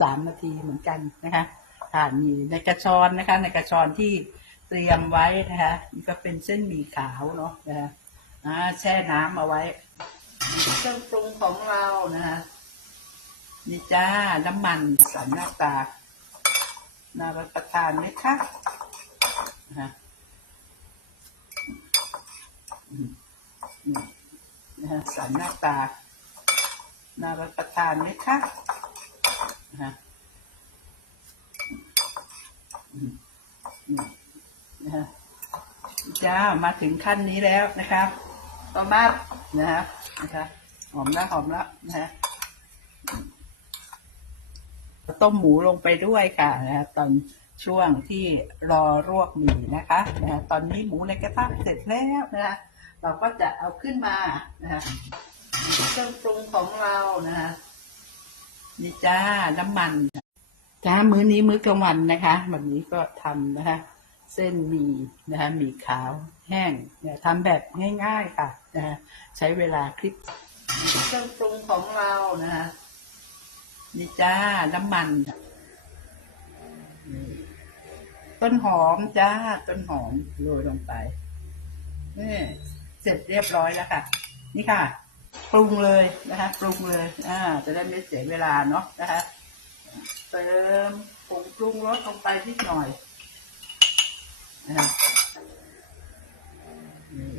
สามนาทีเหมือนกันนะคะค่ะมีในกระชอนนะคะ ในกระชอนที่เตรียมไว้นะคะนี่ก็เป็นเส้นหมี่ขาวเนาะนะคะอ่าแช่น้ำเอาไว้เครื่องปรุงของเรานะคะนี่จ้าน้ำมันสันหน้าตาน่ารับประทานไหมคะนะคะนะคะสันหน้าตาน่ารับประทานไหมคะ นะคะอืมอืมนะคะจ้ามาถึงขั้นนี้แล้วนะครับต้องนับนะคะนะคะหอมแล้วหอมแล้วนะคะต้มหมูลงไปด้วยค่ะนะะตอนช่วงที่รอรวกหมี่นะคะนะะตอนนี้หมูในกระทะเสร็จแล้วนะคะเราก็จะเอาขึ้นมานะคะเครื่องปรุงของเรานะคะ นี่จ้าน้ำมันจ้ามื้อนี้มื้อกลางวันนะคะวันนี้ก็ทำนะคะ เส้นหมี่นะคะหมี่ขาวแห้งเนี่ยทำแบบง่ายๆค่ะนะคะใช้เวลาคลิปเครื่องปรุงของเรานะคะนี่จ้าน้ำมันต้นหอมจ้าต้นหอมโรยลงไปนี่เสร็จเรียบร้อยแล้วค่ะ นี่ค่ะ ปรุงเลยนะคะปรุงเลยอ่าจะได้ไม่เสียเวลาเนาะนะคะเติมผงปรุงรสลงไปนิดหน่อยนะคะนี่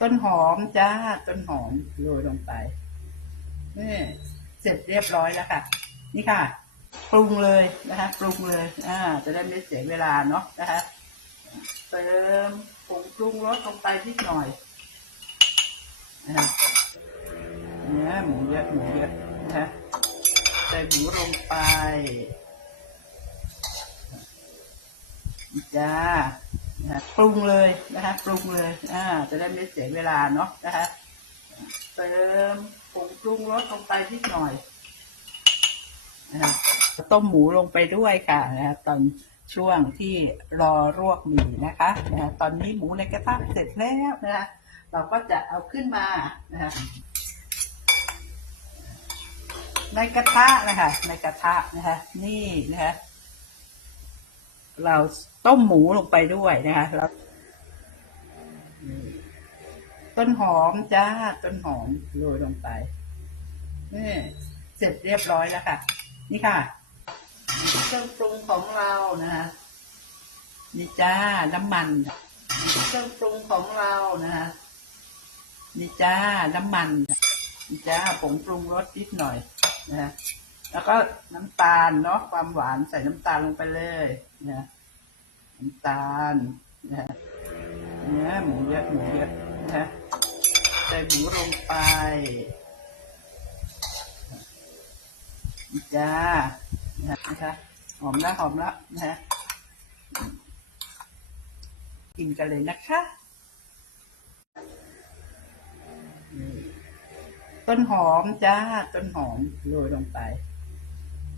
ต้นหอมจ้าต้นหอมโรยลงไปนี่เสร็จเรียบร้อยแล้วค่ะ นี่ค่ะ ปรุงเลยนะคะปรุงเลยอ่าจะได้ไม่เสียเวลาเนาะนะคะเติมผงปรุงรสลงไปนิดหน่อยนะคะ หมูเยอะหมูเยอะนะคะใส่หมูลงไปจ้านะปรุงเลยนะคะปรุงเลยอ่าจะได้ไม่เสียเวลาเนาะนะคะเติมผงปรุงรสลงไปนิดหน่อยนะคะต้มหมูลงไปด้วยค่ะนะคะตอนช่วงที่รอรวกหมี่นะคะนะคะตอนนี้หมูในกระทะเสร็จแล้วนะคะเราก็จะเอาขึ้นมานะคะ ในกระทะนะคะในกระทะนะคะ นี่นะคะ เราต้มหมูลงไปด้วยนะคะแล้วต้นหอมจ้าต้นหอมโรยลงไปนี่เสร็จเรียบร้อยแล้วค่ะ นี่ค่ะเครื่องปรุงของเรานะคะนี่จ้าน้ำมันเครื่องปรุงของเรานะคะนี่จ้าน้ำมันนี่จ้าผงปรุงรสนิดหน่อย นะฮะแล้วก็น้ำตาลเนาะความหวานใส่น้ำตาลลงไปเลยนะน้ำตาลนะฮะเนี่ยหมูเยอะหมูเยอะนะฮะใส่หมูลงไปจ้านะนะคะหอมล้วหอมล้วนะฮะกินกันเลยนะคะ ต้นหอมจ้าต้นหอมโรยลงไป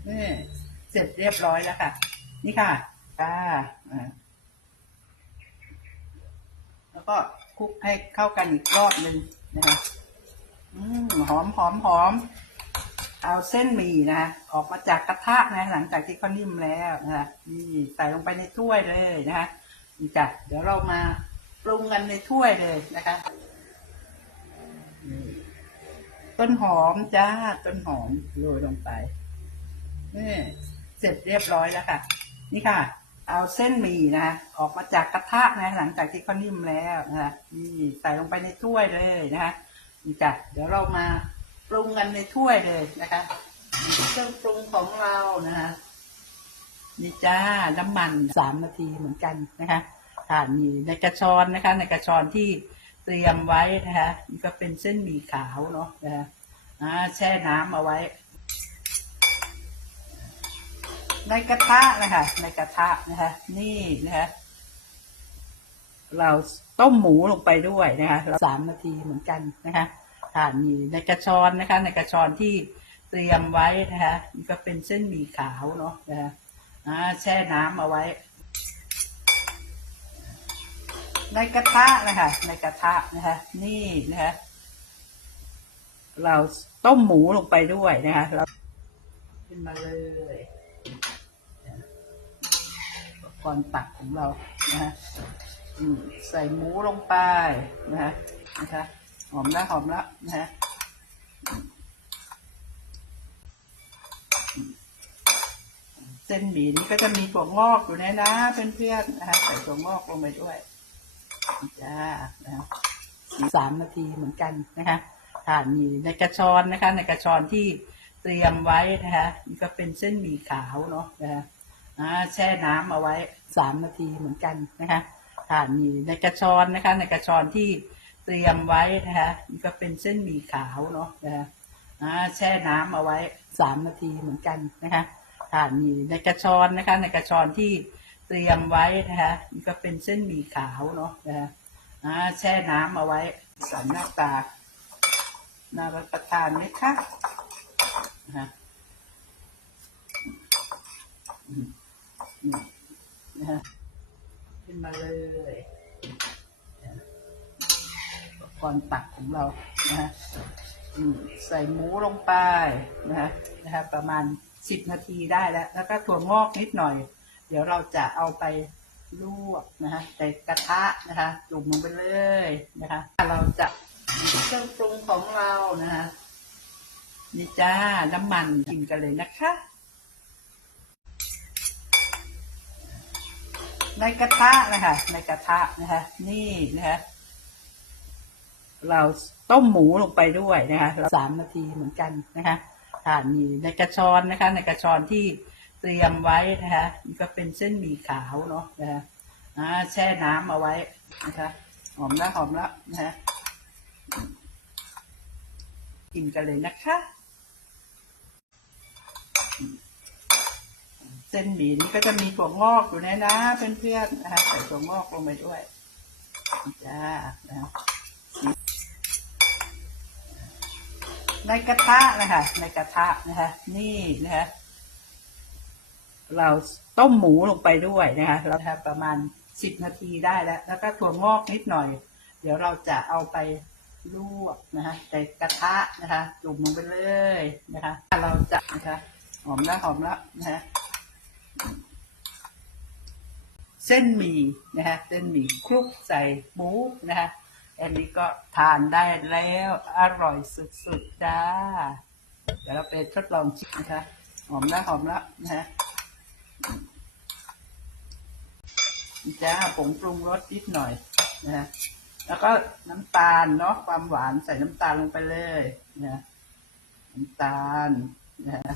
นี่เสร็จเรียบร้อยแล้วค่ะ นี่ค่ะจ้าอ่าแล้วก็คลุกให้เข้ากันอีกรอบหนึ่งนะคะอืมหอมหอมหอม เอาเส้นหมี่นะออกมาจากกระทะนะหลังจากที่เขานิ่มแล้วนะคะนี่ใส่ลงไปในถ้วยเลยนะคะนี่จ้ะเดี๋ยวเรามาปรุงกันในถ้วยเลยนะคะ ต้นหอมจ้าต้นหอมโรยลงไปนี่เสร็จเรียบร้อยแล้วค่ะ นี่ค่ะ เอาเส้นหมี่นะออกมาจากกระทะนะหลังจากที่เขานิ่มแล้วนะคะนี่ใส่ลงไปในถ้วยเลยนะคะนี่จ้ะเดี๋ยวเรามาปรุงกันในถ้วยเลยนะคะเครื่องปรุงของเรานะคะนี่จ้าน้ำมันสามนาทีเหมือนกันนะคะค่ะมีในกระชอนนะคะ ในกระชอนที่ เตรียมไว้นะคะนี่ก็เป็นเส้นหมี่ขาวเนาะนะคะแช่น้ำเอาไว้ ในกระทะนะคะในกระทะนะคะนี่นะคะเราต้มหมูลงไปด้วยนะคะสามนาทีเหมือนกันนะคะค่ะมีในกระชอนนะคะ ในกระชอนที่เตรียมไว้นะคะนี่ก็เป็นเส้นหมี่ขาวเนาะนะคะแช่น้ำเอาไว้ ในกระทะนะคะในกระทะนะคะ นี่นะคะ เราต้มหมูลงไปด้วยนะคะแล้วขึ้นมาเลยอุปกรณ์ตักของเรานะฮะใส่หมูลงไปนะฮะนะคะหอมละหอมละนะฮะเส้นหมี่นี้ก็จะมีถั่วงอกอยู่ในนะเพื่อนๆนะคะใส่ถั่วงอกลงไปด้วย จ้านะสามนาทีเหมือนกันนะคะทานมีในกระชอนนะคะ ในกระชอนที่เตรียมไว้นะคะนี่ก็เป็นเส้นหมี่ขาวเนาะนะคะอ่าแช่น้ำเอาไว้สามนาทีเหมือนกันนะคะทานมีในกระชอนนะคะ ในกระชอนที่เตรียมไว้นะคะนี่ก็เป็นเส้นหมี่ขาวเนาะนะคะอ่าแช่น้ำเอาไว้สามนาทีเหมือนกันนะคะทานมีในกระชอนนะคะ ในกระชอนที่ เตรียมไว้นะคะนี่ก็เป็นเส้นหมี่ขาวเนาะนะคะแช่น้ำเอาไว้สันหน้าตาน่ารับประทานไหมคะนะฮะอืมอืมนะขึ้นมาเลยอุปกรณ์ตักของเรานะฮะอืมใส่หมูลงไปนะฮะนะฮะประมาณสิบนาทีได้แล้ว แล้วก็ถั่วงอกนิดหน่อย เดี๋ยวเราจะเอาไปลวกนะฮะใส่กระทะนะคะจุ่มลงไปเลยนะคะเราจะเครื่องปรุงของเรานะฮะนี่จ้าน้ำมันกินกันเลยนะคะ ในกระทะนะคะในกระทะนะคะนี่นะคะเราต้มหมูลงไปด้วยนะคะเราสามนาทีเหมือนกันนะคะทานมีในกระชอนนะคะ ในกระชอนที่ เตรียมไว้นะคะนี่ก็เป็นเส้นหมี่ขาวเนาะนะคะแช่น้ำเอาไว้นะคะหอมละหอมละนะคะกินกันเลยนะคะ เส้นหมี่นี้ก็จะมีถั่วงอกอยู่ในนะเพื่อนๆนะคะใส่ถั่วงอกลงไปด้วยจ้านะในกระทะนะคะในกระทะนะคะนี่นะคะ เราต้มหมูลงไปด้วยนะคะเราทำประมาณสิบนาทีได้แล้ว แล้วก็ถั่วงอกนิดหน่อย เดี๋ยวเราจะเอาไปลวกนะคะใส่กระทะนะคะจุ่มลงไปเลยนะคะเราจะนะคะหอมแล้วหอมแล้วนะคะเส้นหมี่นะคะเส้นหมี่คลุกใส่หมูนะคะอันนี้ก็ทานได้แล้วอร่อยสุดๆจ้าเดี๋ยวเราไปทดลองชิมนะคะหอมแล้วหอมแล้วนะคะ จ้าผงปรุงรสนิดหน่อยนะคะแล้วก็น้ำตาลเนาะความหวานใส่น้ำตาลลงไปเลยนะน้ำตาลนะ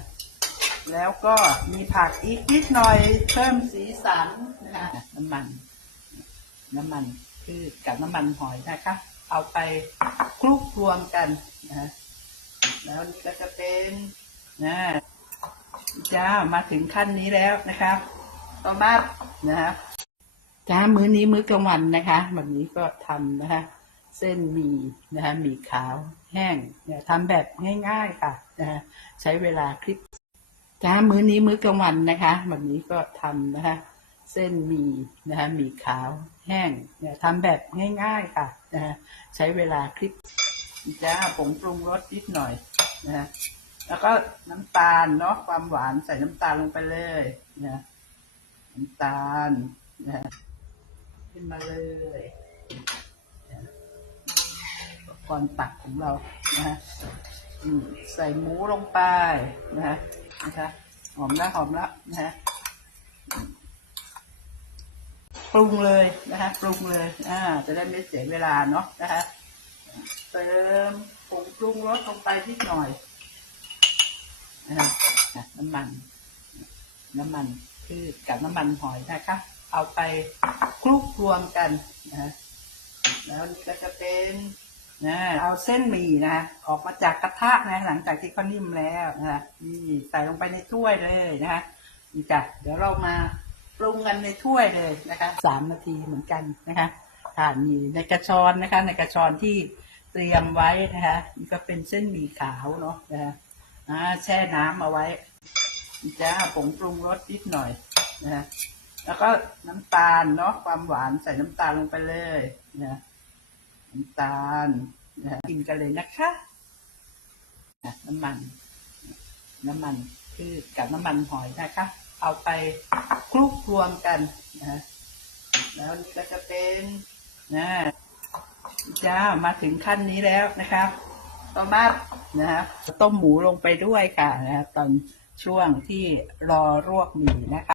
แล้วก็มีผักอีกนิดหน่อยเพิ่มสีสันนะน้ำมัน น้ำมันคือกับน้ำมันหอยนะคะ เอาไปคลุกรวมกันนะแล้วนี่ก็จะเป็นนะ จ้ามาถึงขั้นนี้แล้วนะครับต่อมานะฮะจ้ามื้อนี้มื้อกลางวันนะคะแบบนี้ก็ทำนะคะ เส้นหมี่นะคะหมี่ขาวแห้งเนี่ยทำแบบง่าย ๆค่ะนะคะใช้เวลาคลิปจ้ามื้อนี้มื้อกลางวันนะคะแบบนี้ก็ทำนะคะ เส้นหมี่นะคะหมี่ขาวแห้งเนี่ยทำแบบง่าย ๆค่ะนะคะใช้เวลาคลิปจ้าผงปรุงรสนิดหน่อยนะคะ แล้วก็น้ำตาลเนาะความหวานใส่น้ำตาลลงไปเลยนะน้ำตาลนะขึ้นมาเลยอุปกรณ์ตักของเรานะฮะใส่หมูลงไปนะฮะนะคะหอมละหอมละนะฮะปรุงเลยนะคะปรุงเลยอ่าจะได้ไม่เสียเวลาเนาะนะคะเติมผงปรุงรสลงไปนิดหน่อย นะคะน้ำมัน น้ำมันคือกับน้ำมันหอยนะคะ เอาไปคลุกรวมกันนะฮะแล้วนี่ก็จะเป็นนะเอาเส้นหมี่นะออกมาจากกระทะนะ หลังจากที่เขานิ่มแล้วนะนี่ใส่ลงไปในถ้วยเลยนะคะนี่จ้ะเดี๋ยวเรามาปรุงกันในถ้วยเลยนะคะสามนาทีเหมือนกันนะคะทานมีในกระชอนนะคะ ในกระชอนที่เตรียมไว้นะคะนี่ก็เป็นเส้นหมี่ขาวเนาะนะคะ แช่น้ำเอาไว้จ้าผงปรุงรสนิดหน่อยนะแล้วก็น้ำตาลเนาะความหวานใส่น้ำตาลลงไปเลยนะน้ำตาลนะกินกันเลยนะคะนะน้ำมัน น้ำมันคือกับน้ำมันหอยนะคะ เอาไปคลุกรวมกันนะแล้วนี่ก็จะเป็นนะจ้ามาถึงขั้นนี้แล้วนะคะ ต่อมานะต้มหมูลงไปด้วยค่ะนะตอนช่วงที่รอรวกหมี่นะคะ